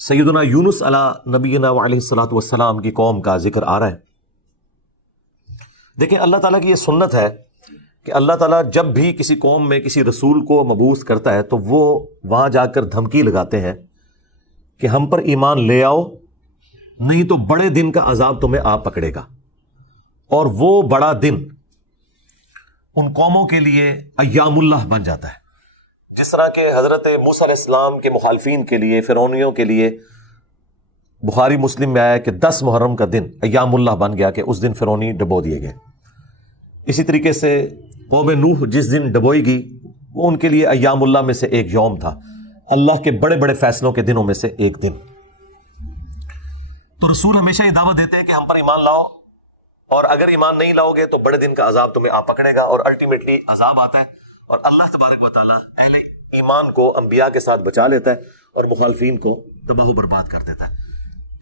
سیدنا یونس علی نبینا علیہ الصلوۃ والسلام کی قوم کا ذکر آ رہا ہے۔ دیکھیں اللہ تعالیٰ کی یہ سنت ہے کہ اللہ تعالیٰ جب بھی کسی قوم میں کسی رسول کو مبعوث کرتا ہے تو وہ وہاں جا کر دھمکی لگاتے ہیں کہ ہم پر ایمان لے آؤ، نہیں تو بڑے دن کا عذاب تمہیں آ پکڑے گا۔ اور وہ بڑا دن ان قوموں کے لیے ایام اللہ بن جاتا ہے، جس طرح کہ حضرت موسیٰ علیہ السلام کے مخالفین کے لیے، فرعونیوں کے لیے بخاری مسلم میں آیا کہ 10 محرم کا دن ایام اللہ بن گیا کہ اس دن فرعونی ڈبو دیے گئے۔ اسی طریقے سے قوم نوح جس دن ڈبوئی گئی وہ ان کے لیے ایام اللہ میں سے ایک یوم تھا، اللہ کے بڑے بڑے فیصلوں کے دنوں میں سے ایک دن۔ تو رسول ہمیشہ یہ دعوت دیتے ہیں کہ ہم پر ایمان لاؤ، اور اگر ایمان نہیں لاؤ گے تو بڑے دن کا عذاب تمہیں آ پکڑے گا، اور الٹیمیٹلی عذاب آتا ہے، اور اللہ تبارک و تعالیٰ اہل ایمان کو انبیاء کے ساتھ بچا لیتا ہے اور مخالفین کو تباہ و برباد کر دیتا ہے،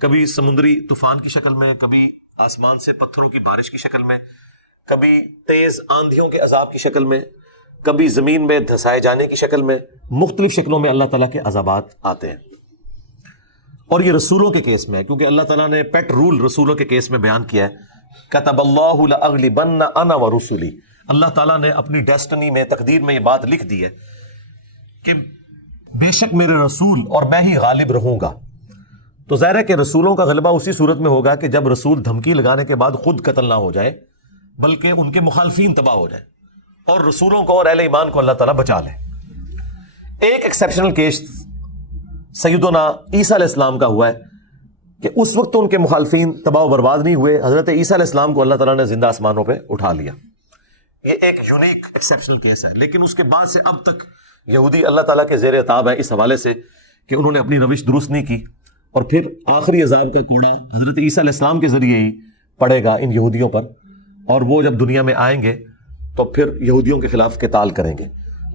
کبھی سمندری طوفان کی شکل میں، کبھی آسمان سے پتھروں کی بارش کی شکل میں، کبھی تیز آندھیوں کے عذاب کی شکل میں، کبھی زمین میں دھسائے جانے کی شکل میں، مختلف شکلوں میں اللہ تعالیٰ کے عذابات آتے ہیں۔ اور یہ رسولوں کے کیس میں ہے، کیونکہ اللہ تعالیٰ نے پیٹ رول رسولوں کے کیس میں بیان کیا ہے، کتب اللہ لأغلبن انا ورسلی، اللہ تعالیٰ نے اپنی ڈیسٹنی میں، تقدیر میں یہ بات لکھ دی ہے کہ بے شک میرے رسول اور میں ہی غالب رہوں گا۔ تو ظاہر ہے کہ رسولوں کا غلبہ اسی صورت میں ہوگا کہ جب رسول دھمکی لگانے کے بعد خود قتل نہ ہو جائے بلکہ ان کے مخالفین تباہ ہو جائے، اور رسولوں کو اور اہل ایمان کو اللہ تعالیٰ بچا لے۔ ایک ایکسیپشنل کیس سیدنا عیسیٰ علیہ السلام کا ہوا ہے کہ اس وقت تو ان کے مخالفین تباہ و برباد نہیں ہوئے، حضرت عیسیٰ علیہ السلام کو اللہ تعالیٰ نے زندہ آسمانوں پہ اٹھا لیا۔ یہ ایک یونیک ایکسیپشنل کیس ہے، لیکن اس کے بعد سے اب تک یہودی اللہ تعالیٰ کے زیر عتاب ہے اس حوالے سے کہ انہوں نے اپنی روش درست نہیں کی، اور پھر آخری عذاب کا کوڑا حضرت عیسیٰ علیہ السلام کے ذریعے ہی پڑے گا ان یہودیوں پر، اور وہ جب دنیا میں آئیں گے تو پھر یہودیوں کے خلاف قتال کریں گے۔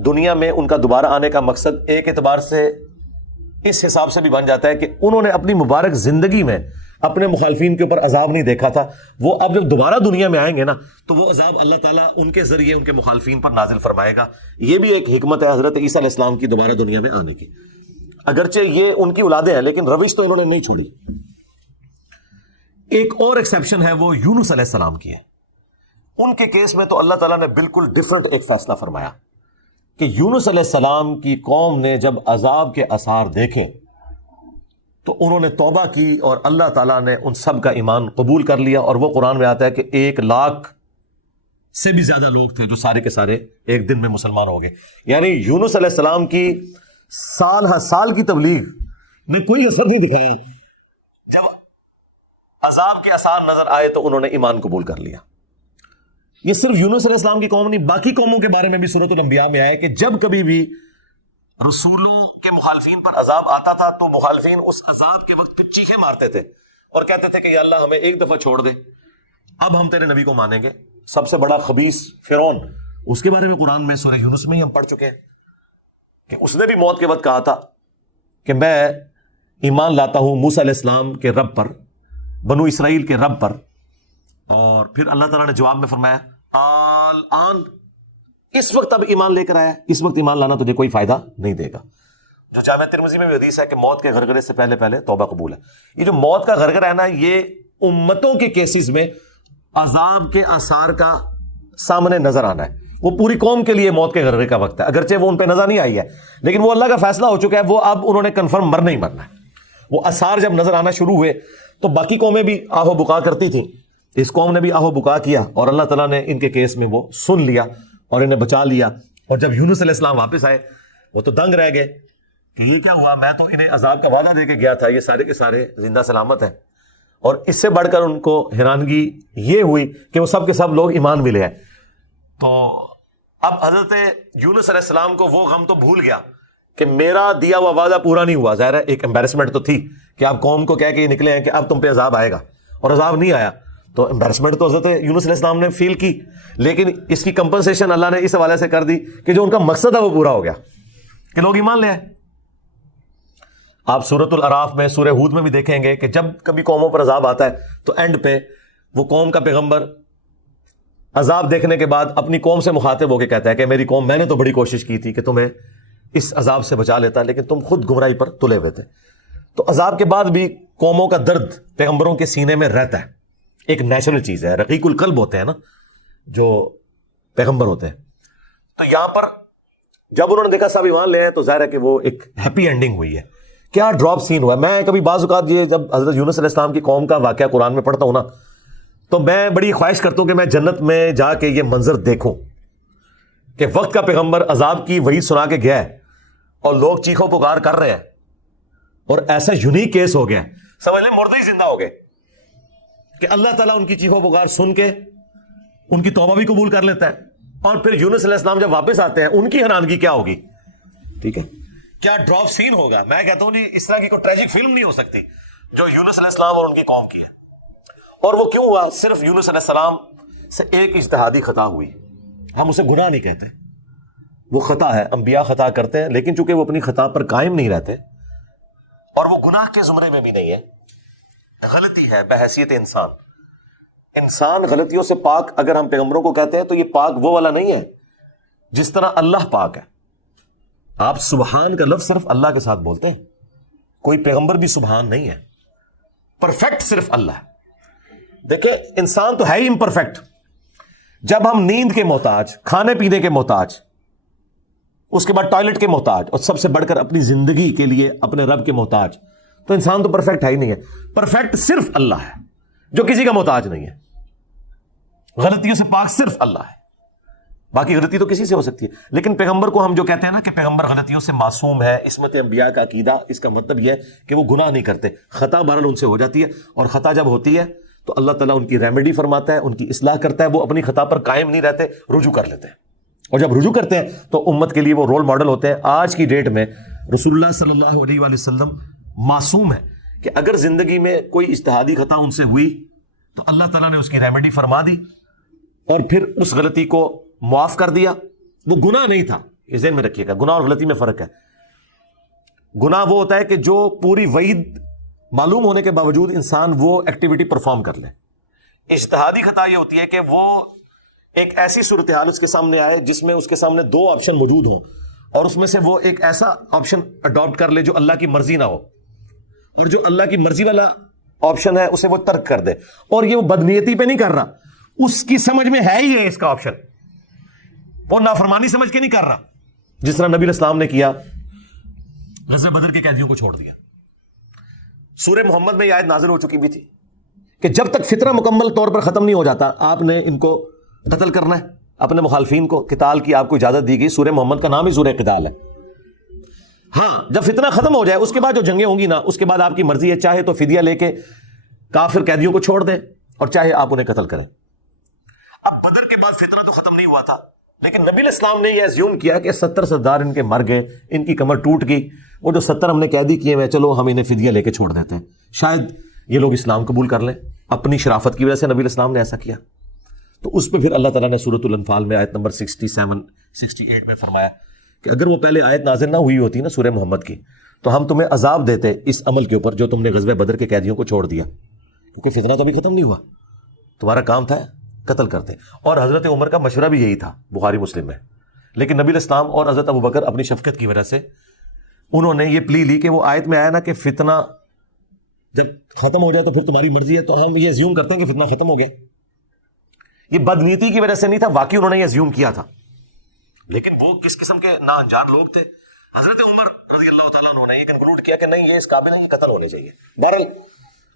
دنیا میں ان کا دوبارہ آنے کا مقصد ایک اعتبار سے اس حساب سے بھی بن جاتا ہے کہ انہوں نے اپنی مبارک زندگی میں اپنے مخالفین کے اوپر عذاب نہیں دیکھا تھا، وہ اب جب دوبارہ دنیا میں آئیں گے نا تو وہ عذاب اللہ تعالیٰ ان کے ذریعے ان کے مخالفین پر نازل فرمائے گا۔ یہ بھی ایک حکمت ہے حضرت عیسیٰ علیہ السلام کی دوبارہ دنیا میں آنے کی، اگرچہ یہ ان کی اولادیں ہیں لیکن روش تو انہوں نے نہیں چھوڑی۔ ایک اور ایکسیپشن ہے وہ یونس علیہ السلام کی ہے۔ ان کے کیس میں تو اللہ تعالیٰ نے بالکل ڈیفرنٹ ایک فیصلہ فرمایا کہ یونس علیہ السلام کی قوم نے جب عذاب کے آثار دیکھے تو انہوں نے توبہ کی، اور اللہ تعالیٰ نے ان سب کا ایمان قبول کر لیا، اور وہ قرآن میں آتا ہے کہ 1,00,000 سے بھی زیادہ لوگ تھے جو سارے کے سارے ایک دن میں مسلمان ہو گئے۔ یعنی یونس علیہ السلام کی سال ہر سال کی تبلیغ نے کوئی اثر نہیں دکھایا، جب عذاب کے آثار نظر آئے تو انہوں نے ایمان قبول کر لیا۔ یہ صرف یونس علیہ السلام کی قوم نہیں، باقی قوموں کے بارے میں بھی سورۃ الانبیاء میں آیا کہ جب کبھی بھی رسولوں کے مخالفین پر عذاب آتا تھا تو مخالفین اس عذاب کے وقت چیخے مارتے تھے اور کہتے تھے کہ یا اللہ ہمیں ایک دفعہ چھوڑ دے، اب ہم تیرے نبی کو مانیں گے۔ سب سے بڑا خبیث فرعون، اس کے بارے میں قرآن میں سورہ یونس میں ہی ہم پڑھ چکے ہیں کہ اس نے بھی موت کے وقت کہا تھا کہ میں ایمان لاتا ہوں موسیٰ علیہ السلام کے رب پر، بنو اسرائیل کے رب پر، اور پھر اللہ تعالیٰ نے جواب میں فرمایا الآن، اس وقت اب ایمان لے کر آیا، اس وقت ایمان لانا تجھے کوئی فائدہ نہیں دے گا۔ جو جامعہ ترمذی میں بھی حدیث ہے کہ موت کے غرغرے سے پہلے پہلے توبہ قبول ہے۔ یہ جو موت کا غرغرہ ہے نا، یہ امتوں کے کیسز میں عذاب کے آثار کا سامنے نظر آنا ہے۔ وہ پوری قوم کے لیے موت کے غرغرے کا وقت ہے، اگرچہ وہ ان پہ نظر نہیں آئی ہے لیکن وہ اللہ کا فیصلہ ہو چکا ہے، وہ اب انہوں نے کنفرم مرنا ہی مرنا ہے۔ وہ آثار جب نظر آنا شروع ہوئے تو باقی قومیں بھی آہو بکا کرتی تھیں، اس قوم نے بھی آہو بکا کیا، اور اللہ تعالیٰ نے ان کے کیس میں وہ سن لیا اور انہیں بچا لیا۔ اور جب یونس علیہ السلام واپس آئے وہ تو دنگ رہ گئے کہ یہ کیا ہوا، میں تو انہیں عذاب کا وعدہ دے کے گیا تھا، یہ سارے کے سارے زندہ سلامت ہیں۔ اور اس سے بڑھ کر ان کو حیرانگی یہ ہوئی کہ وہ سب کے سب لوگ ایمان بھی لے آئے۔ تو اب حضرت یونس علیہ السلام کو وہ غم تو بھول گیا کہ میرا دیا ہوا وعدہ پورا نہیں ہوا۔ ظاہر ہے ایک امبیرسمنٹ تو تھی کہ آپ قوم کو کہہ کے یہ نکلے ہیں کہ اب تم پہ عذاب آئے گا، اور عذاب نہیں آیا، تو امبیرسمنٹ تو حضرت یونس علیہ السلام نے فیل کی، لیکن اس کی کمپنسیشن اللہ نے اس حوالے سے کر دی کہ جو ان کا مقصد ہے وہ پورا ہو گیا کہ لوگ ایمان لے آئے۔ آپ سورۃ الاعراف میں، سورہ ہود میں بھی دیکھیں گے کہ جب کبھی قوموں پر عذاب آتا ہے تو اینڈ پہ وہ قوم کا پیغمبر عذاب دیکھنے کے بعد اپنی قوم سے مخاطب ہو کے کہتا ہے کہ میری قوم، میں نے تو بڑی کوشش کی تھی کہ تمہیں اس عذاب سے بچا لیتا لیکن تم خود گمراہی پر تلے ہوئے تھے۔ تو عذاب کے بعد بھی قوموں کا درد پیغمبروں کے سینے میں رہتا ہے، ایک نیچرل چیز ہے، رقیق القلب ہوتے ہیں نا جو پیغمبر ہوتے ہیں. تو یہاں پر جب انہوں نے دیکھا سب ایمان لے ہیں تو ظاہر ہے کہ وہ ایک ہیپی اینڈنگ ہوئی ہے. کیا ڈراپ سین ہوا ہے. میں کبھی بعض اوقات یہ جب حضرت یونس علیہ السلام کی قوم کا واقعہ قرآن میں پڑھتا ہوں نا تو میں بڑی خواہش کرتا ہوں کہ میں جنت میں جا کے یہ منظر دیکھوں کہ وقت کا پیغمبر عذاب کی وحی سنا کے گیا ہے اور لوگ چیخو پکار کر رہے ہیں اور ایسا یونیک کیس ہو گیا، سمجھ لیں مردے ہی زندہ ہو گئے کہ اللہ تعالیٰ ان کی چیخو پکار سن کے ان کی توبہ بھی قبول کر لیتا ہے. اور پھر یونس علیہ السلام جب واپس آتے ہیں ان کی حیرانگی کیا ہوگی. ٹھیک ہے، کیا ڈراپ سین ہوگا. میں کہتا ہوں اس طرح کی کوئی ٹریجک فلم نہیں ہو سکتی جو یونس علیہ السلام اور ان کی قوم کی ہے. اور وہ کیوں ہوا؟ صرف یونس علیہ السلام سے ایک اجتہادی خطا ہوئی. ہم اسے گناہ نہیں کہتے، وہ خطا ہے. انبیاء خطا کرتے ہیں لیکن چونکہ وہ اپنی خطا پر قائم نہیں رہتے اور وہ گناہ کے زمرے میں بھی نہیں ہے، غلطی ہے بحیثیت انسان. انسان غلطیوں سے پاک اگر ہم پیغمبروں کو کہتے ہیں تو یہ پاک وہ والا نہیں ہے جس طرح اللہ پاک ہے. آپ سبحان کا لفظ صرف اللہ کے ساتھ بولتے ہیں، کوئی پیغمبر بھی سبحان نہیں ہے. پرفیکٹ صرف اللہ ہے. دیکھیں انسان تو ہے ہی امپرفیکٹ. جب ہم نیند کے محتاج، کھانے پینے کے محتاج، اس کے بعد ٹوائلٹ کے محتاج اور سب سے بڑھ کر اپنی زندگی کے لیے اپنے رب کے محتاج، تو انسان تو پرفیکٹ ہے ہی نہیں ہے. پرفیکٹ صرف اللہ ہے جو کسی کا محتاج نہیں ہے. غلطیوں سے پاک صرف اللہ ہے، باقی غلطی تو کسی سے ہو سکتی ہے. لیکن پیغمبر کو ہم جو کہتے ہیں نا کہ پیغمبر غلطیوں سے معصوم ہے، عصمت انبیاء کا عقیدہ، اس کا مطلب یہ ہے کہ وہ گناہ نہیں کرتے. خطا بہرحال ان سے ہو جاتی ہے اور خطا جب ہوتی ہے تو اللہ تعالیٰ ان کی ریمیڈی فرماتا ہے، ان کی اصلاح کرتا ہے. وہ اپنی خطا پر قائم نہیں رہتے، رجوع کر لیتے ہیں. اور جب رجوع کرتے ہیں تو امت کے لیے وہ رول ماڈل ہوتے ہیں. آج کی ڈیٹ میں رسول اللہ صلی اللہ علیہ وآلہ وسلم معصوم ہے کہ اگر زندگی میں کوئی اجتہادی خطا ان سے ہوئی تو اللہ تعالیٰ نے اس کی ریمیڈی فرما دی اور پھر اس غلطی کو معاف کر دیا. وہ گناہ نہیں تھا، یہ ذہن میں رکھیے گا. گناہ اور غلطی میں فرق ہے. گناہ وہ ہوتا ہے کہ جو پوری وعید معلوم ہونے کے باوجود انسان وہ ایکٹیویٹی پرفارم کر لے. اجتہادی خطا یہ ہوتی ہے کہ وہ ایک ایسی صورتحال اس کے سامنے آئے جس میں اس کے سامنے دو آپشن موجود ہوں اور اس میں سے وہ ایک ایسا آپشن اڈاپٹ کر لے جو اللہ کی مرضی نہ ہو، اور جو اللہ کی مرضی والا آپشن ہے اسے وہ ترک کر دے. اور یہ وہ بدنیتی پہ نہیں کر رہا، اس کی سمجھ میں ہے ہی ہے اس کا آپشن، وہ نافرمانی سمجھ کے نہیں کر رہا. جس طرح نبی علیہ السلام نے کیا، غزوہ بدر کے قیدیوں کو چھوڑ دیا. سورہ محمد میں یہ آیت نازل ہو چکی بھی تھی کہ جب تک فطرہ مکمل طور پر ختم نہیں ہو جاتا آپ نے ان کو قتل کرنا ہے، اپنے مخالفین کو. قتال کی آپ کو اجازت دی گئی. سورہ محمد کا نام ہی سورہ قتال ہے. ہاں جب فتنہ ختم ہو جائے اس کے بعد جو جنگیں ہوں گی نا، اس کے بعد آپ کی مرضی ہے، چاہے تو فدیہ لے کے کافر قیدیوں کو چھوڑ دیں اور چاہے آپ انہیں قتل کریں. اب بدر کے بعد فتنہ تو ختم نہیں ہوا تھا، لیکن نبی علیہ السلام نے یہ ایزیوم کیا کہ 70 سردار ان کے مر گئے، ان کی کمر ٹوٹ گئی، وہ جو 70 ہم نے قیدی کیے ہوئے چلو ہم انہیں فدیہ لے کے چھوڑ دیتے ہیں، شاید یہ لوگ اسلام قبول کر لیں. اپنی شرافت کی وجہ سے نبی علیہ السلام نے ایسا کیا. تو اس پہ پھر اللہ تعالیٰ نے سورۃ الانفال میں آیت نمبر 67 68 میں فرمایا کہ اگر وہ پہلے آیت نازل نہ ہوئی ہوتی نا سورہ محمد کی تو ہم تمہیں عذاب دیتے اس عمل کے اوپر جو تم نے غزوہ بدر کے قیدیوں کو چھوڑ دیا، کیونکہ فتنہ تو ابھی ختم نہیں ہوا، تمہارا کام تھا قتل کرتے. اور حضرت عمر کا مشورہ بھی یہی تھا بخاری مسلم میں. لیکن نبی علیہ السلام اور حضرت ابوبکر اپنی شفقت کی وجہ سے انہوں نے یہ پلی لی کہ وہ آیت میں آیا نا کہ فتنہ جب ختم ہو جائے تو پھر تمہاری مرضی ہے، تو ہم یہ زیوم کرتے ہیں کہ فتنہ ختم ہو گیا. یہ بدنیتی کی وجہ سے نہیں تھا، واقعی انہوں نے یہ زیوم کیا تھا. لیکن وہ کس قسم کے نا انجان لوگ تھے. حضرت عمر رضی اللہ تعالیٰ عنہ نے یہ کنکلوڈ کیا کہ نہیں یہ اس قابل نہیں، یہ قتل ہونے چاہیے. بہرحال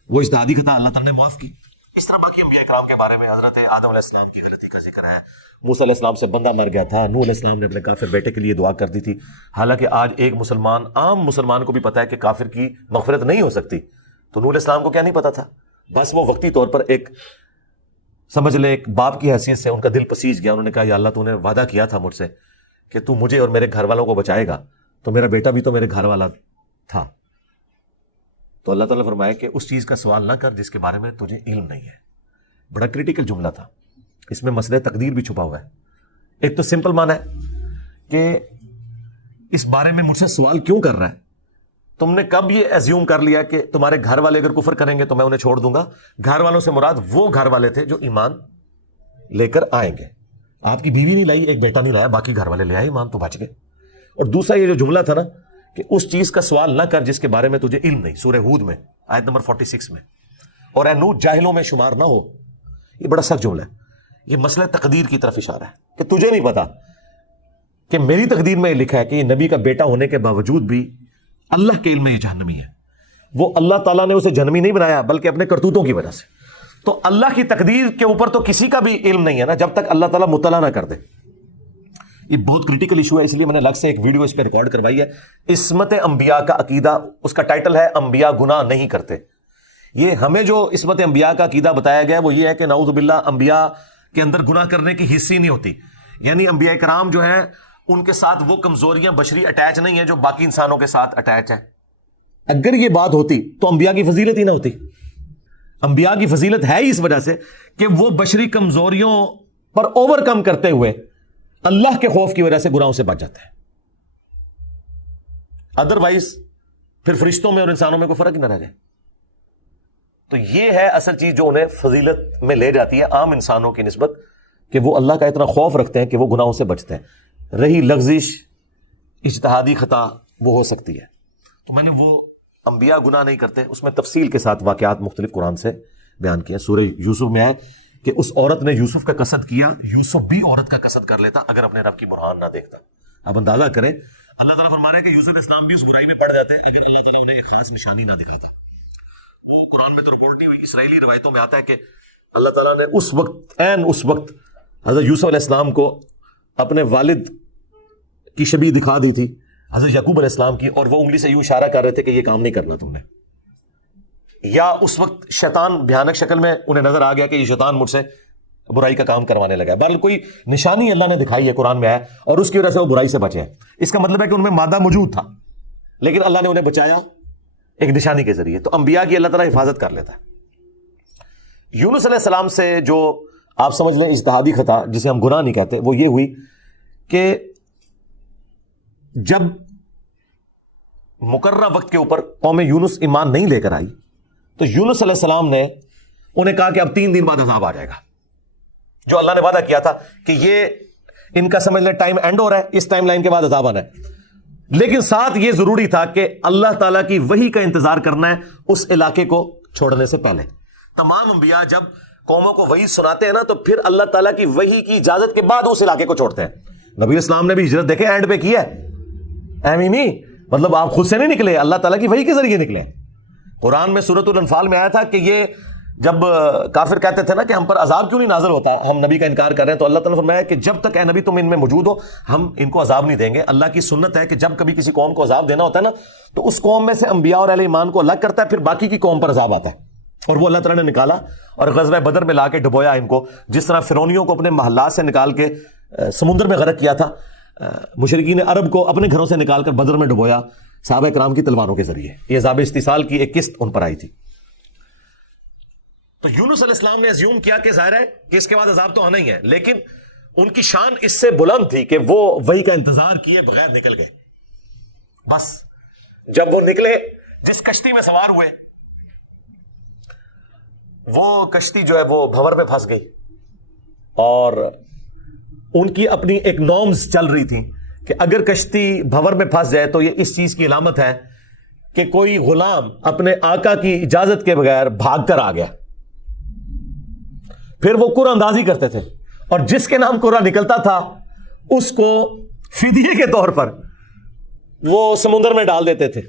وہ اجتہادی خطا اللہ تعالیٰ نے معاف کی. اس طرح باقی انبیاء کرام کے بارے میں حضرت آدم علیہ السلام کی غلطی کا ذکر ہے. موسیٰ علیہ السلام سے بندہ مر گیا تھا، نوح علیہ السلام نے اپنے کافر بیٹے کے لیے دعا کر دی تھی. حالانکہ آج ایک مسلمان، عام مسلمان کو بھی پتا ہے کہ کافر کی مغفرت نہیں ہو سکتی. تو نوح علیہ السلام کو کیا نہیں پتا تھا؟ بس وہ وقتی طور پر ایک سمجھ لے ایک باپ کی حیثیت سے ان کا دل پسیج گیا. انہوں نے کہا یا اللہ تو نے وعدہ کیا تھا مجھ سے کہ تو مجھے اور میرے گھر والوں کو بچائے گا، تو میرا بیٹا بھی تو میرے گھر والا تھا. تو اللہ تعالیٰ فرمایا کہ اس چیز کا سوال نہ کر جس کے بارے میں تجھے علم نہیں ہے. بڑا کریٹیکل جملہ تھا، اس میں مسئلہ تقدیر بھی چھپا ہوا ہے. ایک تو سمپل معنی ہے کہ اس بارے میں مجھ سے سوال کیوں کر رہا ہے؟ تم نے کب یہ ایزیوم کر لیا کہ تمہارے گھر والے اگر کفر کریں گے تو میں انہیں چھوڑ دوں گا؟ گھر والوں سے مراد وہ گھر والے تھے جو ایمان لے کر آئیں گے. آپ کی بیوی نہیں لائی، ایک بیٹا نہیں لایا، باقی گھر والے لے آئے ایمان تو بچ گئے. اور دوسرا یہ جو جملہ تھا نا کہ اس چیز کا سوال نہ کر جس کے بارے میں تجھے علم نہیں. سورہ ہود میں آیت نمبر 46 میں. اور اے نوح جاہلوں میں شمار نہ ہو. یہ بڑا سخت جملہ ہے. یہ مسئلہ تقدیر کی طرف اشارہ ہے کہ تجھے نہیں پتا کہ میری تقدیر میں یہ لکھا ہے کہ یہ نبی کا بیٹا ہونے کے باوجود بھی اللہ کے علم میں یہ جہنمی ہے. وہ اللہ تعالیٰ نے اسے جہنمی نہیں بنایا بلکہ اپنے کرتوتوں کی وجہ سے. تو اللہ کی تقدیر کے اوپر تو کسی کا بھی علم نہیں ہے نا جب تک اللہ تعالیٰ مطلع نہ کر دے. یہ بہت کریٹیکل ایشو ہے, اس لیے میں نے الگ سے ایک ویڈیو اس پہ ریکارڈ کروائی ہے. عصمت انبیاء کا عقیدہ, اس کا ٹائٹل ہے انبیاء گناہ نہیں کرتے. یہ ہمیں جو عصمت انبیاء کا عقیدہ بتایا گیا ہے وہ یہ ہے کہ نعوذ باللہ انبیاء کے اندر گناہ کرنے کی حص ہی نہیں ہوتی. یعنی انبیاء کرام جو ہیں ان کے ساتھ وہ کمزوریاں بشری اٹیچ نہیں ہیں جو باقی انسانوں کے ساتھ اٹیچ ہیں. اگر یہ بات ہوتی تو انبیاء کی فضیلت ہی نہ ہوتی. انبیاء کی فضیلت ہے ہی اس وجہ سے کہ وہ بشری کمزوریوں پر اوور کم کرتے ہوئے اللہ کے خوف کی وجہ سے گناہوں سے بچ جاتے ہیں. ادروائز پھر فرشتوں میں اور انسانوں میں کوئی فرق ہی نہ رہ جائے. تو یہ ہے اصل چیز جو انہیں فضیلت میں لے جاتی ہے عام انسانوں کی نسبت, کہ وہ اللہ کا اتنا خوف رکھتے ہیں کہ وہ گناہوں سے بچتے ہیں. رہی لغزش اجتہادی خطا وہ ہو سکتی ہے. تو میں نے وہ انبیاء گناہ نہیں کرتے اس میں تفصیل کے ساتھ واقعات مختلف قرآن سے بیان کیا. سورہ یوسف میں ہے کہ اس عورت نے یوسف کا قصد کیا, یوسف بھی عورت کا قصد کر لیتا اگر اپنے رب کی برہان نہ دیکھتا. اب اندازہ کریں, اللہ تعالیٰ فرما رہا ہے کہ یوسف اسلام بھی اس برائی میں پڑ جاتے ہیں اگر اللہ تعالیٰ انہیں ایک خاص نشانی نہ دکھاتا. وہ قرآن میں تو رپورٹ نہیں ہوئی, اسرائیلی روایتوں میں آتا ہے کہ اللہ تعالیٰ نے اس وقت حضرت یوسف علیہ السلام کو اپنے والد کی شبیہ دکھا دی تھی, حضرت یعقوب علیہ السلام کی, اور وہ انگلی سے یوں اشارہ کر رہے تھے کہ یہ کام نہیں کرنا تم نے. یا اس وقت شیطان بھیانک شکل میں انہیں نظر آ گیا کہ یہ شیطان مجھ سے برائی کا کام کروانے لگا ہے. بہرحال کوئی نشانی اللہ نے دکھائی ہے قرآن میں ہے اور اس کی وجہ سے وہ برائی سے بچے ہیں. اس کا مطلب ہے کہ ان میں مادہ موجود تھا لیکن اللہ نے انہیں بچایا ایک نشانی کے ذریعے. تو انبیاء کی اللہ تعالیٰ حفاظت کر لیتا ہے. یونس علیہ السلام سے جو آپ سمجھ لیں اجتہادی خطا جسے ہم گناہ نہیں کہتے وہ یہ ہوئی کہ جب مقررہ وقت کے اوپر قوم یونس ایمان نہیں لے کر آئی تو یونس علیہ السلام نے انہیں کہا کہ اب 3 دن بعد عذاب آ جائے گا. جو اللہ نے وعدہ کیا تھا کہ یہ ان کا سمجھ لیں ٹائم اینڈ ہو رہا ہے, اس ٹائم لائن کے بعد عذاب آنا ہے. لیکن ساتھ یہ ضروری تھا کہ اللہ تعالیٰ کی وحی کا انتظار کرنا ہے اس علاقے کو چھوڑنے سے پہلے. تمام انبیاء جب قوموں کو وحی سناتے ہیں نا تو پھر اللہ تعالیٰ کی وحی کی اجازت کے بعد اس علاقے کو چھوڑتے ہیں. نبی اسلام نے بھی ہجرت دیکھے اینڈ پہ کی ہے, نہیں مطلب آپ خود سے نہیں نکلے, اللہ تعالیٰ کی وحی کے ذریعے نکلے. قرآن میں سورۃ الانفال میں آیا تھا کہ یہ جب کافر کہتے تھے نا کہ ہم پر عذاب کیوں نہیں نازل ہوتا, ہم نبی کا انکار کر رہے ہیں, تو اللہ تعالیٰ نے فرمایا کہ جب تک اے نبی تم ان میں موجود ہو ہم ان کو عذاب نہیں دیں گے. اللہ کی سنت ہے کہ جب کبھی کسی قوم کو عذاب دینا ہوتا ہے نا تو اس قوم میں سے انبیاء اور اہل ایمان کو الگ کرتا ہے, پھر باقی کی قوم پر عذاب آتا ہے. اور وہ اللہ تعالیٰ نے نکالا اور غزوہ بدر میں لا کے ڈبویا ان کو, جس طرح فرعونیوں کو اپنے محلات سے نکال کے سمندر میں غرق کیا تھا, مشرکین عرب کو اپنے گھروں سے نکال کر بدر میں ڈبویا صحابہ کرام کی تلواروں کے ذریعے. یہ عذاب استیصال کی ایک قسط ان پر آئی تھی. تو یونس علیہ السلام نے ازیوم کیا کہ ظاہر ہے کہ اس کے بعد عذاب تو آنا ہی ہے, لیکن ان کی شان اس سے بلند تھی کہ وہ وحی کا انتظار کیے بغیر نکل گئے. بس جب وہ نکلے, جس کشتی میں سوار ہوئے وہ کشتی جو ہے وہ بھنور میں پھنس گئی, اور ان کی اپنی ایک نارمز چل رہی تھی کہ اگر کشتی بھنور میں پھنس جائے تو یہ اس چیز کی علامت ہے کہ کوئی غلام اپنے آقا کی اجازت کے بغیر بھاگ کر آ گیا. پھر وہ قرآن اندازی کرتے تھے اور جس کے نام قرآن نکلتا تھا اس کو فدیے کے طور پر وہ سمندر میں ڈال دیتے تھے.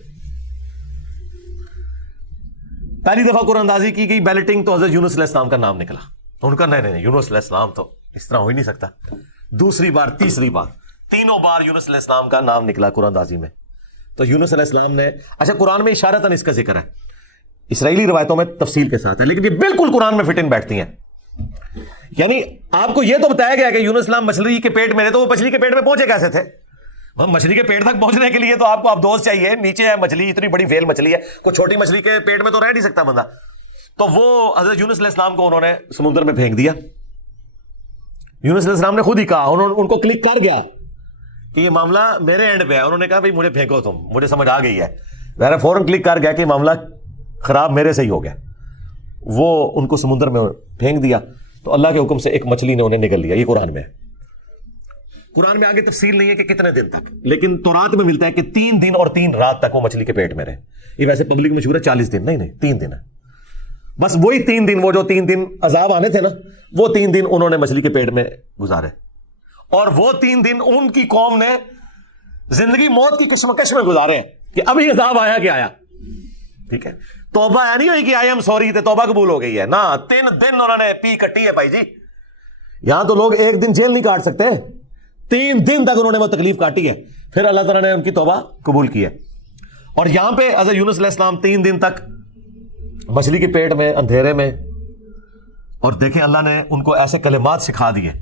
پہلی دفعہ قرآن اندازی کی گئی بیلٹنگ تو حضرت یونس علیہ السلام کا نام نکلا. ان کا نہیں یونس علیہ السلام تو اس طرح ہو ہی نہیں سکتا. دوسری بار, تیسری بار, 3 بار یونس علیہ السلام کا نام نکلا قرآن اندازی میں. تو یونس علیہ السلام نے, اچھا قرآن میں اشارتاً اس کا ذکر ہے, اسرائیلی روایتوں میں تفصیل کے ساتھ ہے, لیکن یہ بالکل قرآن میں فٹ ان بیٹھتی ہیں. یعنی آپ کو یہ تو بتایا گیا کہ یونس اسلام مچھلی کے پیٹ میں رہے, تو وہ مچھلی کے پیٹ میں پہنچے کیسے تھے؟ مچھلی کے پیٹ تک پہنچنے کے لیے تو آپ کو ابدوز چاہیے, نیچے ہے مچھلی, اتنی بڑی ویل مچھلی ہے, کوئی چھوٹی مچھلی کے پیٹ میں تو رہ نہیں سکتا بندہ. تو وہ حضرت یونس علیہ السلام کو انہوں نے سمندر میں پھینک دیا. یونس علیہ السلام نے خود ہی کہا, ان کو کلک کر گیا کہ یہ معاملہ میرے اینڈ پہ ہے. انہوں نے کہا بھائی مجھے پھینکو تم, مجھے سمجھ آ گئی ہے. میرا فوراً کلک کر گیا کہ معاملہ خراب میرے سے ہی ہو گیا. وہ ان کو سمندر میں پھینک دیا تو اللہ کے حکم سے ایک مچھلی نے انہیں نگل لیا. یہ قرآن میں ہے. قرآن میں آگے تفصیل نہیں ہے کہ کتنے دن تک، لیکن تورات میں ملتا ہے کہ 3 دن اور 3 رات تک وہ مچھلی کے پیٹ میں رہے. یہ ویسے پبلک مشہور ہے 40 دن، نہیں 3 دن ہے. بس وہی 3 دن، وہ جو 3 دن عذاب آنے تھے نا، وہ 3 دن انہوں نے مچھلی کے پیٹ میں گزارے. اور وہ 3 دن ان کی قوم نے زندگی موت کی کشمکش میں گزارے ہیں کہ ابھی عذاب آیا کہ آیا. ٹھیک ہے، توبہ نہیں ہوئی کہ آئی ایم سوری تے توبہ قبول ہو گئی ہے نا. 3 دن انہوں نے پی کٹی ہے بھائی جی. یہاں تو لوگ 1 دن جیل نہیں کاٹ سکتے، 3 دن تک انہوں نے وہ تکلیف کاٹی ہے، پھر اللہ تعالیٰ نے ان کی توبہ قبول کی ہے. اور یہاں پہ حضرت یونس علیہ السلام 3 دن تک مچھلی کے پیٹ میں اندھیرے میں، اور دیکھیں اللہ نے ان کو ایسے کلمات سکھا دیے،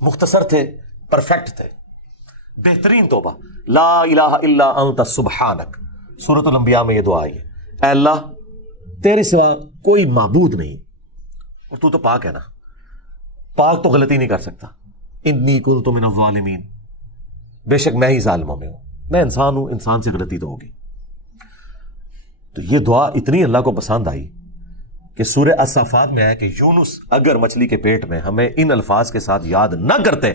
مختصر تھے، پرفیکٹ تھے، بہترین توبہ. لا الہ الا انت سبحانک. سورۃ الانبیاء میں یہ دعا آئی ہے، اے اللہ تیرے سوا کوئی معبود نہیں، اور تو پاک ہے نا، پاک تو غلطی نہیں کر سکتا. انی کنت من الظالمین، بے شک میں ہی ظالموں میں ہوں، میں انسان ہوں، انسان سے غلطی تو ہوگی. تو یہ دعا اتنی اللہ کو پسند آئی کہ سورہ الصافات میں ہے کہ یونس اگر مچھلی کے پیٹ میں ہمیں ان الفاظ کے ساتھ یاد نہ کرتے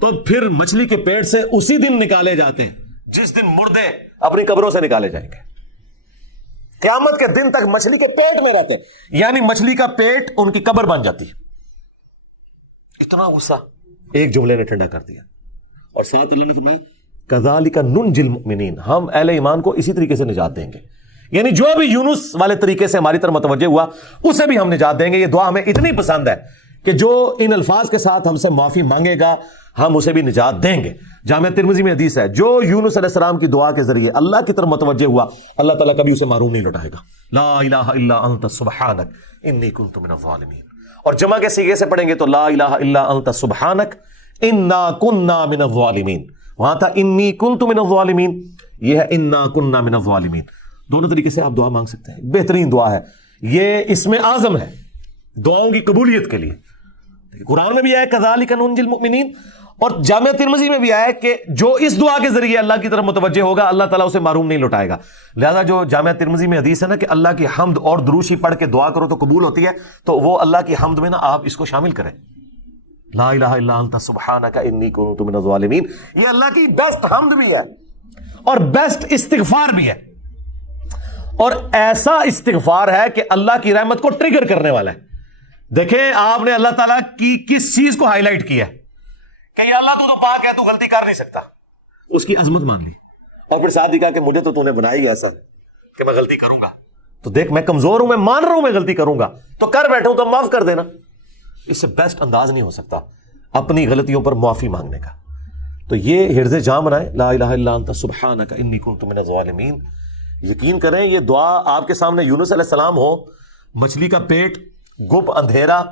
تو پھر مچھلی کے پیٹ سے اسی دن نکالے جاتے ہیں جس دن مردے اپنی قبروں سے نکالے جائیں گے. قیامت کے دن تک مچھلی کے پیٹ میں رہتے، یعنی مچھلی کا پیٹ ان کی قبر بن جاتی. اتنا غصہ ایک جملے نے ٹھنڈا کر دیا. اور ساتھ اللہ نے فرمایا کذالک ننجی المؤمنین، ہم اہل ایمان کو اسی طریقے سے نجات دیں گے. یعنی جو بھی یونس والے طریقے سے ہماری طرف متوجہ ہوا اسے بھی ہم نجات دیں گے. یہ دعا ہمیں اتنی پسند ہے کہ جو ان الفاظ کے ساتھ ہم سے معافی مانگے گا ہم اسے بھی نجات دیں گے. جامعہ ترمذی میں حدیث ہے، جو یونس علیہ السلام کی دعا کے ذریعے اللہ کی طرف متوجہ ہوا اللہ تعالیٰ کبھی اسے محروم نہیں لوٹائے گا. لا الہ الا انت سبحانک انی کنت من الظالمین. اور جمع کے صیغے سے پڑھیں گے تو لا الہ الا انت سبحانک انا کننا من الظالمین. وہاں تھا انی کنت من الظالمین، یہ ہے انا کننا من الظالمین. دونوں طریقے سے آپ دعا مانگ سکتے ہیں، بہترین دعا ہے. یہ اسم اعظم ہے دعاؤں کی قبولیت کے لیے. قرآن میں بھی آیا کذالک ننجی المؤمنین، اور جامعہ ترمذی میں بھی آیا کہ جو اس دعا کے ذریعے اللہ کی طرف متوجہ ہوگا اللہ تعالیٰ اسے محروم نہیں لوٹائے گا. لہذا جو جامعہ ترمذی میں حدیث ہے نا کہ اللہ کی حمد اور دروشی پڑھ کے دعا کرو تو قبول ہوتی ہے، تو وہ اللہ کی حمد میں نا آپ اس کو شامل کریں. لا الہ الا انت سبحانک انی کنت من الظالمین، یہ اللہ کی بیسٹ حمد بھی ہے اور بیسٹ استغفار بھی ہے. اور ایسا استغفار ہے کہ اللہ کی رحمت کو ٹریگر کرنے والا ہے. دیکھیں آپ نے اللہ تعالیٰ کی کس چیز کو ہائی لائٹ کیا ہے کہ یہ اللہ تو پاک ہے، تو غلطی کر نہیں سکتا، اس کی عظمت مان لی. اور پھر ساتھ ہی کہا کہ مجھے تو نے بنائی ایسا کہ میں غلطی کروں گا، تو دیکھ میں کمزور ہوں، میں مان رہا ہوں میں غلطی کروں گا، تو کر بیٹھوں تو معاف کر دینا. اس سے بیسٹ انداز نہیں ہو سکتا اپنی غلطیوں پر معافی مانگنے کا. تو یہ حرز جاں بنائیں، لا الہ الا انت سبحانک انی کنت من الظالمین. یقین کریں یہ دعا آپ کے سامنے یونس علیہ السلام ہو، مچھلی کا پیٹ، گپ اندھیرا،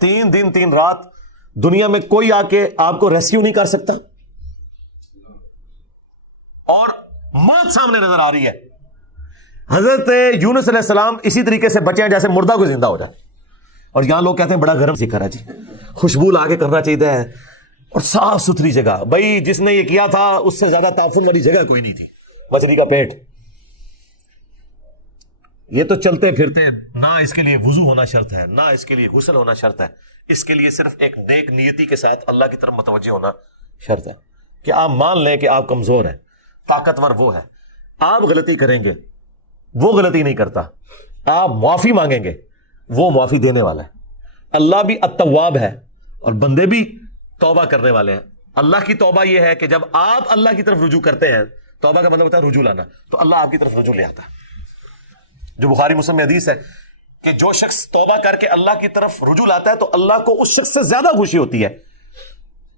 3 دن 3 رات، دنیا میں کوئی آ کے آپ کو ریسکیو نہیں کر سکتا، اور موت سامنے نظر آ رہی ہے. حضرت یونس علیہ السلام اسی طریقے سے بچے ہیں جیسے مردہ کو زندہ ہو جائے. اور یہاں لوگ کہتے ہیں بڑا گرم ذکر ہے جی، خوشبو لا کے کرنا چاہیے ہے، اور صاف ستھری جگہ. بھائی جس نے یہ کیا تھا اس سے زیادہ تعفن والی جگہ کوئی نہیں تھی، مچھلی کا پیٹ. یہ تو چلتے پھرتے، نہ اس کے لیے وضو ہونا شرط ہے، نہ اس کے لیے غسل ہونا شرط ہے، اس کے لیے صرف ایک نیک نیتی کے ساتھ اللہ کی طرف متوجہ ہونا شرط ہے کہ آپ مان لیں کہ آپ کمزور ہیں، طاقتور وہ ہے. آپ غلطی کریں گے وہ غلطی نہیں کرتا، آپ معافی مانگیں گے وہ معافی دینے والا ہے. اللہ بھی التواب ہے اور بندے بھی توبہ کرنے والے ہیں. اللہ کی توبہ یہ ہے کہ جب آپ اللہ کی طرف رجوع کرتے ہیں، توبہ کا مطلب ہوتا ہے رجوع لانا، تو اللہ آپ کی طرف رجوع لے آتا ہے. جو بخاری مسلم میں حدیث ہے کہ جو شخص توبہ کر کے اللہ کی طرف رجوع لاتا ہے تو اللہ کو اس شخص سے زیادہ خوشی ہوتی ہے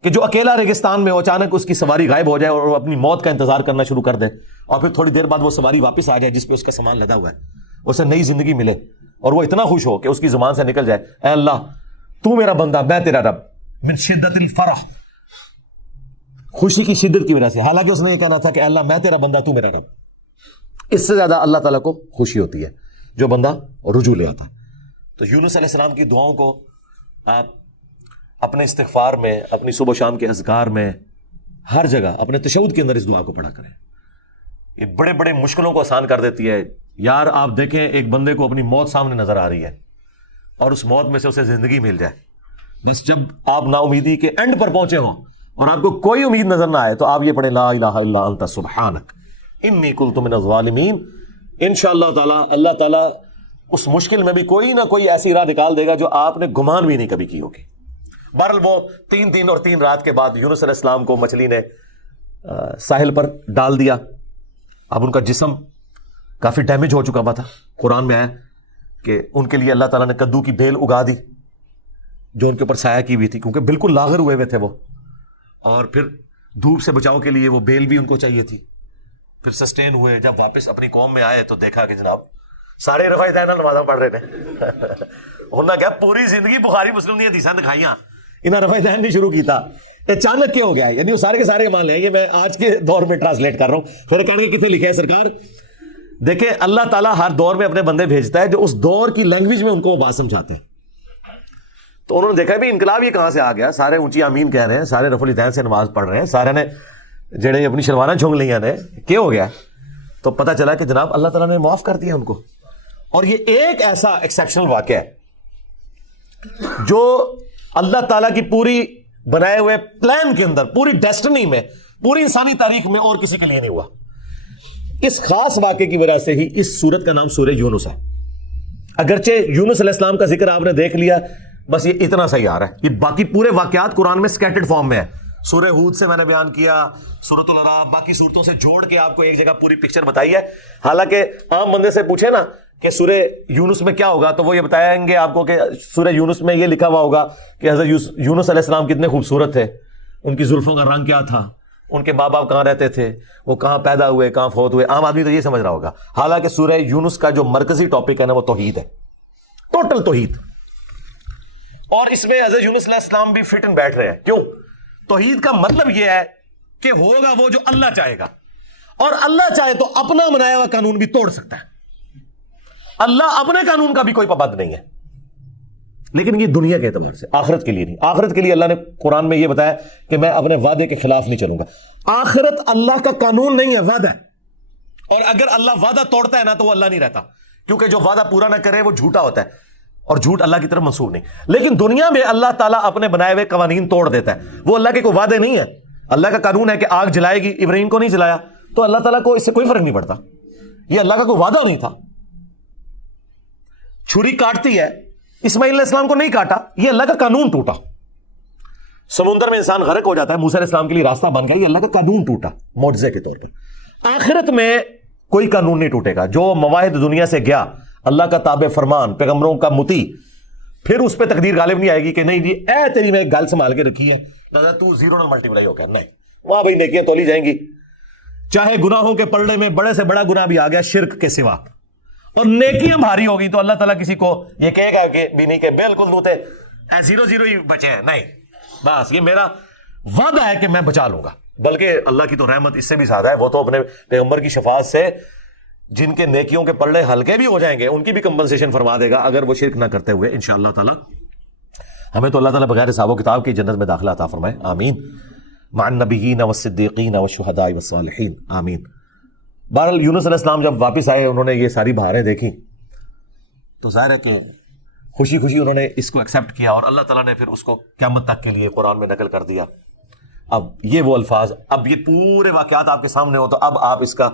کہ جو اکیلا ریگستان میں ہو، اچانک اس کی سواری غائب ہو جائے اور وہ اپنی موت کا انتظار کرنا شروع کر دے، اور پھر تھوڑی دیر بعد وہ سواری واپس آ جائے جس پہ اس کا سامان لدا ہوا ہے، اسے نئی زندگی ملے اور وہ اتنا خوش ہو کہ اس کی زبان سے نکل جائے اے اللہ تو میرا بندہ میں تیرا رب، من شدت الفرح، خوشی کی شدت کی وجہ سے. حالانکہ اس نے یہ کہنا تھا کہ اے اللہ میں تیرا بندہ تو میرا رب. اس سے زیادہ اللہ تعالیٰ کو خوشی ہوتی ہے جو بندہ رجوع لے آتا ہے. تو یونس علیہ السلام کی دعاؤں کو آپ اپنے استغفار میں، اپنی صبح و شام کے اذکار میں، ہر جگہ اپنے تشہد کے اندر اس دعا کو پڑھا کریں. یہ بڑے بڑے مشکلوں کو آسان کر دیتی ہے. یار آپ دیکھیں ایک بندے کو اپنی موت سامنے نظر آ رہی ہے اور اس موت میں سے اسے زندگی مل جائے، بس جب آپ نا امیدی کے اینڈ پر پہنچے ہوں اور آپ کو کوئی امید نظر نہ آئے تو آپ یہ پڑھیں لا الہ الا انت سبحانک انی کنت من الظالمین. انشاءاللہ تعالی اللہ تعالیٰ اس مشکل میں بھی کوئی نہ کوئی ایسی راہ نکال دے گا جو آپ نے گمان بھی نہیں کبھی کی ہوگی. بہرحال وہ 3 دن اور 3 رات کے بعد یونس علیہ السلام کو مچھلی نے ساحل پر ڈال دیا. اب ان کا جسم کافی ڈیمیج ہو چکا ہوا تھا. قرآن میں آیا کہ ان کے لیے اللہ تعالیٰ نے کدو کی بیل اگا دی جو ان کے اوپر سایہ کی ہوئی تھی, کیونکہ بالکل لاغر ہوئے ہوئے تھے وہ, اور پھر دھوپ سے بچاؤ کے لیے وہ بیل بھی ان کو چاہیے تھی. پھر سسٹین ہوئے, جب واپس اپنی قوم میں آئے تو دیکھا کہ جناب سارے رفع دین نمازاں پڑھ رہے ہیں. انہوں نے کہا پوری زندگی بخاری مسلم نے حدیثاں دکھائیاں, انہیں رفع دین نہیں شروع کیتا, اچانک کیا ہو گیا؟ یعنی وہ سارے کے سارے مان لیں. یہ میں آج کے دور میں ٹرانسلیٹ کر رہا ہوں. پھر کہنے کے کتنے لکھے ہے سرکار, دیکھیں اللہ تعالیٰ ہر دور میں اپنے بندے بھیجتا ہے جو اس دور کی لینگویج میں ان کو وہ بات سمجھاتے ہیں. تو انہوں نے دیکھا بھی انقلاب یہ کہاں سے آ گیا, سارے اونچی آمین کہہ رہے ہیں, سارے رفع الدین سے نماز پڑھ رہے ہیں, سارے نے جڑے اپنی شلواریں جھونگ لیا نے, کیا ہو گیا؟ تو پتہ چلا کہ جناب اللہ تعالیٰ نے معاف کر دیا ان کو. اور یہ ایک ایسا ایکسیپشنل واقعہ ہے جو اللہ تعالیٰ کی پوری بنائے ہوئے پلان کے اندر, پوری ڈیسٹنی میں, پوری انسانی تاریخ میں اور کسی کے لیے نہیں ہوا. اس خاص واقعے کی وجہ سے ہی اس سورت کا نام سورہ یونس ہے. اگرچہ یونس علیہ السلام کا ذکر آپ نے دیکھ لیا, بس یہ اتنا صحیح آ رہا ہے. یہ باقی پورے واقعات قرآن میں سکیٹرڈ فارم میں ہے. سورہ ہود سے میں نے بیان کیا, سورۃ العراف, باقی صورتوں سے جوڑ کے آپ کو ایک جگہ پوری پکچر بتائی ہے. حالانکہ عام بندے سے پوچھے نا کہ سورہ یونس میں کیا ہوگا, تو وہ یہ بتائیں گے آپ کو کہ سورہ یونس میں یہ لکھا ہوا ہوگا کہ حضرت یونس علیہ السلام کتنے خوبصورت تھے, ان کی زلفوں کا رنگ کیا تھا, ان کے ماں باپ کہاں رہتے تھے, وہ کہاں پیدا ہوئے, کہاں فوت ہوئے. عام آدمی تو یہ سمجھ رہا ہوگا. حالانکہ سورہ یونس کا جو مرکزی ٹاپک ہے نا وہ توحید ہے, ٹوٹل توحید. اور اس میں حضرت یونس علیہ السلام بھی فٹ ان بیٹھ رہے ہیں. کیوں؟ توحید کا مطلب یہ ہے کہ ہوگا وہ جو اللہ چاہے گا, اور اللہ چاہے تو اپنا بنایا ہوا قانون بھی توڑ سکتا ہے. اللہ اپنے قانون کا بھی کوئی پابند نہیں ہے, لیکن یہ دنیا کے اعتبار سے, آخرت کے لیے نہیں. آخرت کے لیے اللہ نے قرآن میں یہ بتایا کہ میں اپنے وعدے کے خلاف نہیں چلوں گا. آخرت اللہ کا قانون نہیں ہے, وعدہ ہے. اور اگر اللہ وعدہ توڑتا ہے نا تو وہ اللہ نہیں رہتا, کیونکہ جو وعدہ پورا نہ کرے وہ جھوٹا ہوتا ہے, اور جھوٹ اللہ کی طرف منسوب نہیں. لیکن دنیا میں اللہ تعالیٰ اپنے بنائے ہوئے قوانین توڑ دیتا ہے. وہ اللہ کے کوئی وعدے نہیں ہے. اللہ کا قانون ہے کہ آگ جلائے گی, ابراہیم کو نہیں جلایا, تو اللہ تعالیٰ کو اس سے کوئی فرق نہیں پڑتا. یہ اللہ کا کوئی وعدہ نہیں تھا. چھری کاٹتی ہے, اسماعیل علیہ السلام کو نہیں کاٹا, یہ اللہ کا قانون ٹوٹا. سمندر میں انسان غرق ہو جاتا ہے, موسیٰ علیہ السلام کے لیے راستہ بن گیا, یہ اللہ کا قانون ٹوٹا معجزے کے طور پر. آخرت میں کوئی قانون نہیں ٹوٹے گا. جو مواہد دنیا سے گیا, اللہ کا تابع فرمان, پیغمبروں کا مطیع, پھر اس پہ تقدیر غالب نہیں آئے گی کہ نہیں جی اے تیری میں ایک گل سنبھال کے رکھی ہے, دادا تو زیرو نہ ملٹیپلائی ہو گیا. نہیں, وہاں بھائی نیکیاں تولی جائیں گی. چاہے گناہوں کے پلڑے میں بڑے سے بڑا گناہ بھی آ گیا شرک کے سوا, اور نیکیاں بھاری ہوگی, تو اللہ تعالیٰ کسی کو یہ کہے گا کہ بھی نہیں کہ بالکل تو زیرو زیرو ہی بچے ہیں. نہیں, بس یہ میرا وعدہ ہے کہ میں بچا لوں گا. بلکہ اللہ کی تو رحمت اس سے بھی زیادہ ہے. وہ تو اپنے پیغمبر کی شفاعت سے جن کے نیکیوں کے پلڑے ہلکے بھی ہو جائیں گے ان کی بھی کمپنسیشن فرما دے گا, اگر وہ شرک نہ کرتے ہوئے. انشاءاللہ تعالی ہمیں تو اللہ تعالیٰ بغیر حساب و کتاب کی جنت میں داخلہ عطا فرمائے, آمین. مع النبیین والصدیقین والشہداء والصالحین, آمین. بہرحال یونس علیہ السلام جب واپس آئے, انہوں نے یہ ساری بہاریں دیکھی, تو ظاہر ہے کہ خوشی خوشی انہوں نے اس کو ایکسیپٹ کیا, اور اللہ تعالیٰ نے پھر اس کو قیامت تک کے لیے قرآن میں نقل کر دیا. اب یہ وہ الفاظ, اب یہ پورے واقعات آپ کے سامنے ہو, تو اب آپ اس کا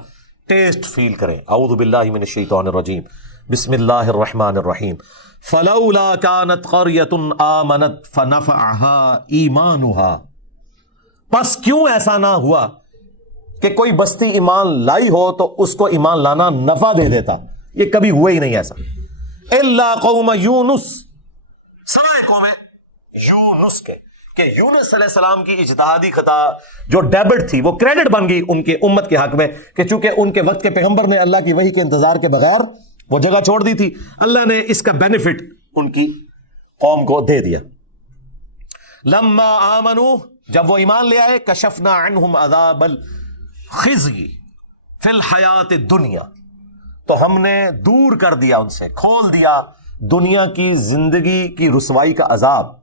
ٹیسٹ فیل کریں. اعوذ باللہ من الشیطان الرجیم, بسم اللہ الرحمن الرحیم. فلولا كانت قرية آمنت فنفعها ایمانها, پس کیوں ایسا نہ ہوا کہ کوئی بستی ایمان لائی ہو تو اس کو ایمان لانا نفع دے دیتا. یہ کبھی ہوا ہی نہیں ایسا. الا قوم یونس, سوائے قوم یونس کے, کہ یونس علیہ السلام کی اجتہادی خطا جو ڈیبٹ تھی وہ کریڈٹ بن گئی ان کے امت کے حق میں, کہ چونکہ ان کے وقت کے پیغمبر نے اللہ کی وحی کے انتظار کے بغیر وہ جگہ چھوڑ دی تھی, اللہ نے اس کا بینیفٹ ان کی قوم کو دے دیا. لما آمنوا, جب وہ ایمان لے آئے, کشفنا عنہم عذاب الخزی فی الحیات الدنیا, تو ہم نے دور کر دیا ان سے, کھول دیا دنیا کی زندگی کی رسوائی کا عذاب.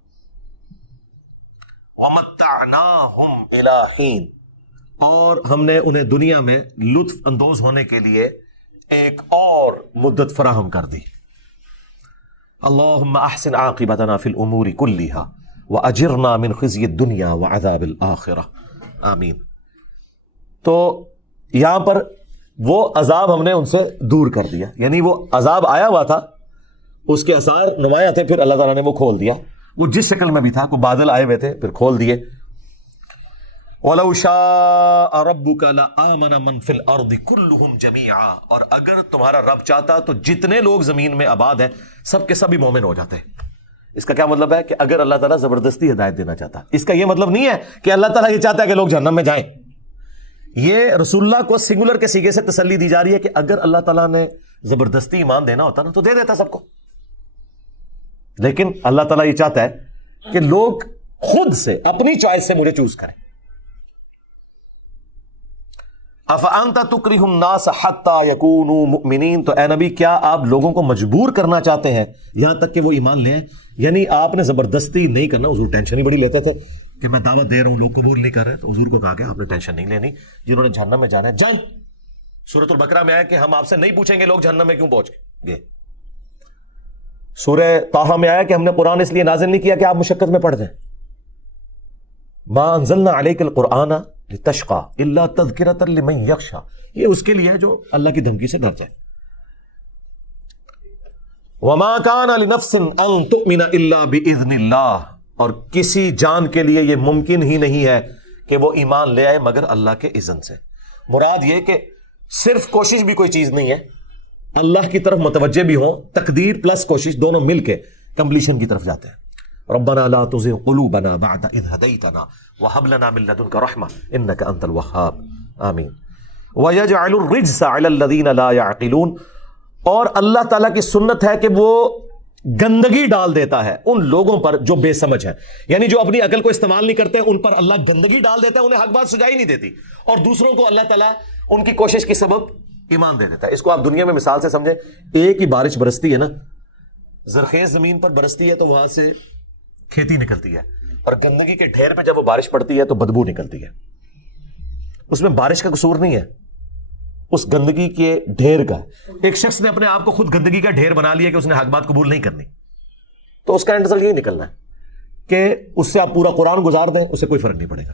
وَمَتَّعْنَاهُمْ إِلَىٰ حِينٍ, اور ہم نے انہیں دنیا میں لطف اندوز ہونے کے لیے ایک اور مدت فراہم کر دی. اللہم احسن عاقبتنا فی الامور کلیہا, وَأَجِرْنَا مِنْ خِزْيِ الدُّنْيَا وَعَذَابِ الْآخِرَةِ آمین. تو یہاں پر وہ عذاب ہم نے ان سے دور کر دیا، یعنی وہ عذاب آیا ہوا تھا، اس کے آثار نمایاں تھے، پھر اللہ تعالیٰ نے وہ کھول دیا، وہ جس شکل میں بھی تھا، کوئی بادل آئے ہوئے تھے، پھر کھول دیے. وَلَوْ شَاءَ رَبُّكَ لَآمَنَ مَنْ فِي الْأَرْضِ كُلُّهُمْ جَمِيعًا، اور اگر تمہارا رب چاہتا تو جتنے لوگ زمین میں آباد ہیں سب کے سب ہی مومن ہو جاتے. اس کا کیا مطلب ہے کہ اگر اللہ تعالیٰ زبردستی ہدایت دینا چاہتا، اس کا یہ مطلب نہیں ہے کہ اللہ تعالیٰ یہ چاہتا ہے کہ لوگ جہنم میں جائیں. یہ رسول اللہ کو سنگولر کے سیغے سے تسلی دی جا رہی ہے کہ اگر اللہ تعالیٰ نے زبردستی ایمان دینا ہوتا نا تو دے دیتا سب کو، لیکن اللہ تعالیٰ یہ چاہتا ہے کہ لوگ خود سے اپنی چوائس سے مجھے چوز کریں. افانت تکرہ الناس حتی یکونوا مؤمنین، تو اے نبی کیا آپ لوگوں کو مجبور کرنا چاہتے ہیں یہاں تک کہ وہ ایمان لیں؟ یعنی آپ نے زبردستی نہیں کرنا. حضور ٹینشن ہی بڑی لیتے تھے کہ میں دعوت دے رہا ہوں لوگ قبول نہیں کر رہے، تو حضور کو کہا کہ آپ نے ٹینشن نہیں لینی، جنہوں نے جہنم میں جانا ہے جائیں. سورۃ البقرہ میں آیا کہ ہم آپ سے نہیں پوچھیں گے لوگ جہنم میں کیوں پہنچ گئے. سورہ طٰہٰ میں آیا کہ ہم نے قرآن اس لیے نازل نہیں کیا کہ آپ مشقت میں پڑ جائیں. ما انزلنا علیک القرآن لتشقى الا تذکرۃ لمن یخشی، یہ اس کے لیے ہے جو اللہ کی دھمکی سے ڈر جائے. وما كان لنفس ان تؤمن الا باذن اللہ، اور کسی جان کے لیے یہ ممکن ہی نہیں ہے کہ وہ ایمان لے آئے مگر اللہ کے اذن سے. مراد یہ کہ صرف کوشش بھی کوئی چیز نہیں ہے، اللہ کی طرف متوجہ بھی ہوں، تقدیر پلس کوشش دونوں مل کے کمپلیشن کی طرف جاتے ہیں. ربنا لا تزغ قلوبنا بعد اذ هديتنا وهب لنا من لدنك رحمة انك انت الوهاب آمین. ويجعل الرجس على الذين لا يعقلون، اور اللہ تعالیٰ کی سنت ہے کہ وہ گندگی ڈال دیتا ہے ان لوگوں پر جو بے سمجھ ہیں، یعنی جو اپنی عقل کو استعمال نہیں کرتے ان پر اللہ گندگی ڈال دیتا ہے، انہیں حق بات سجائی نہیں دیتی، اور دوسروں کو اللہ تعالیٰ ان کی کوشش کے سبب ایمان دے دیتا ہے. اس کو آپ دنیا میں مثال سے سمجھیں، ایک ہی بارش برستی ہے نا، زرخیز زمین پر برستی ہے تو وہاں سے کھیتی نکلتی ہے، اور گندگی کے ڈھیر پہ جب وہ بارش پڑتی ہے تو بدبو نکلتی ہے. اس میں بارش کا قصور نہیں ہے، اس گندگی کے ڈھیر کا. ایک شخص نے اپنے آپ کو خود گندگی کا ڈھیر بنا لیا کہ اس نے حق بات قبول نہیں کرنی، تو اس کا انڈ ریزلٹ یہ نکلنا ہے کہ اس سے آپ پورا قرآن گزار دیں، اس سے کوئی فرق نہیں پڑے گا.